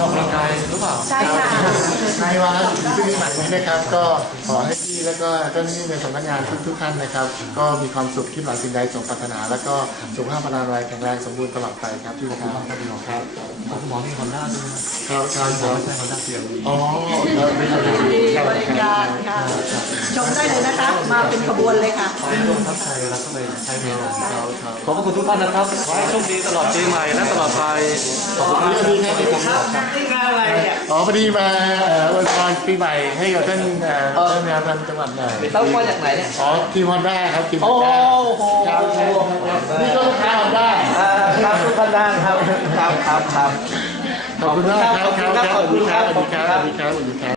ออกกำลังกายหรือเปล่า ใช่ค่ะ ในวาระที่ปีใหม่นี้นะครับ ก็ขอให้พี่แล้วก็เจ้าหน้าที่ในสำนักงานทุกทุกๆท่านนะครับ ก็มีความสุขคิดหวังสิ่งใดสมปรารถนา แล้วก็สุขภาพพลานามัยแข็งแรงสมบูรณ์ตลอดไปครับพี่ครับครับพี่ครับคุณหมอมีคอนด้าด้วยนะครับครับครับคหมอรับไม่ใช่คอนด้าเสียงอ๋อครับไม่ใช่ครับดีบริการค่ะชมได้เลยนะคะ มาเป็นขบวนเลยค่ะไปร่วมทับไทยแล้วก็เลยใช้เวลาครับครับขอบพระคุณทุกท่านนะครับขอให้โชคดีตลอดปีใหม่และตลอดไปขอบคุณมากสวัสดีครับนี่งาน อะไรเนี่ยอ๋อพอดีมาเอ่ออวยพรปีใหม่ให้กับท่านเอ่อท่านนายพันจังหวัดหน่อยต้องมาจากไหนเนี่ยอ๋อทีมฮอนด้าครับทีมฮอนด้าโอ้โหครับนี่ก็ลูกค้าฮอนด้าอ่าครับทุกท่านได้ครับครับครับครับ ขอบคุณมากครับขอบคุณครับสวัสดีครับสขวัอบสคุดีณคครัรับบสวัสดีครับสวัสดีครับ